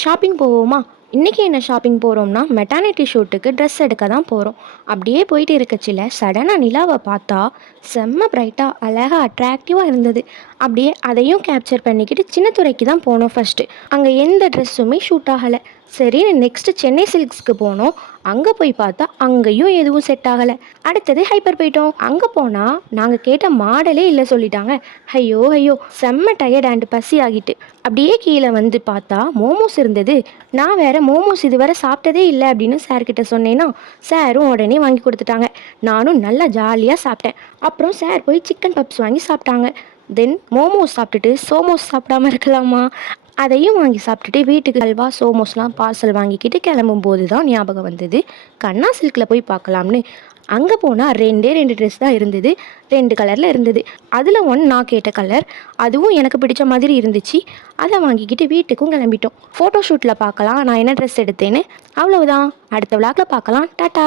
Shopping போவோமா? இன்றைக்கி என்ன ஷாப்பிங் போகிறோம்னா மெட்டர்னிட்டி ஷூட்டுக்கு ட்ரெஸ் எடுக்க தான் போகிறோம். அப்படியே போயிட்டு இருக்கச்சில சடனாக நிலாவை பார்த்தா செம்ம பிரைட்டாக அழகாக அட்ராக்டிவாக இருந்தது. அப்படியே அதையும் கேப்சர் பண்ணிக்கிட்டு சின்னத்துறைக்கு தான் போனோம் ஃபஸ்ட்டு. அங்கே எந்த ட்ரெஸ்ஸுமே ஷூட் ஆகலை. சரின்னு நெக்ஸ்ட்டு சென்னை சில்க்ஸ்க்கு போனோம். அங்கே போய் பார்த்தா அங்கேயும் எதுவும் செட் ஆகலை. அடுத்தது ஹைப்பர் போயிட்டோம். அங்கே போனால் நாங்கள் கேட்ட மாடலே இல்லை சொல்லிட்டாங்க. ஐயோ ஐயோ, செம்ம டயர்ட் அண்ட் பசி ஆகிட்டு அப்படியே கீழே வந்து பார்த்தா மோமோஸ் இருந்தது. நான் வேற மோமோஸ் இதுவரை சாப்பிட்டதே இல்லை அப்படின்னு சார்கிட்ட சொன்னேன்னா சாரும் உடனே வாங்கி கொடுத்துட்டாங்க. நானும் நல்லா ஜாலியாக சாப்பிட்டேன். அப்புறம் சார் போய் சிக்கன் பப்ஸ் வாங்கி சாப்பிட்டாங்க. தென் மோமோஸ் சாப்பிட்டுட்டு சோமோஸ் சாப்பிடாம இருக்கலாமா? அதையும் வாங்கி சாப்பிட்டுட்டு வீட்டுக்கு அல்வா சோமோஸ்லாம் பார்சல் வாங்கிக்கிட்டு கிளம்பும் போது தான் ஞாபகம் வந்தது கண்ணா சில்கில் போய் பார்க்கலாம்னு. அங்கே போனால் ரெண்டு ட்ரெஸ் தான் இருந்தது. 2 கலரில் இருந்தது. அதில் ஒன்று நான் கேட்ட கலர், அதுவும் எனக்கு பிடிச்ச மாதிரி இருந்துச்சு. அதை வாங்கிக்கிட்டு வீட்டுக்கும் கிளம்பிட்டோம். ஃபோட்டோ ஷூட்டில் பார்க்கலாம் நான் என்ன ட்ரெஸ் எடுத்தேன்னு. அவ்வளவுதான். அடுத்த விளாகில் பார்க்கலாம். டாட்டா.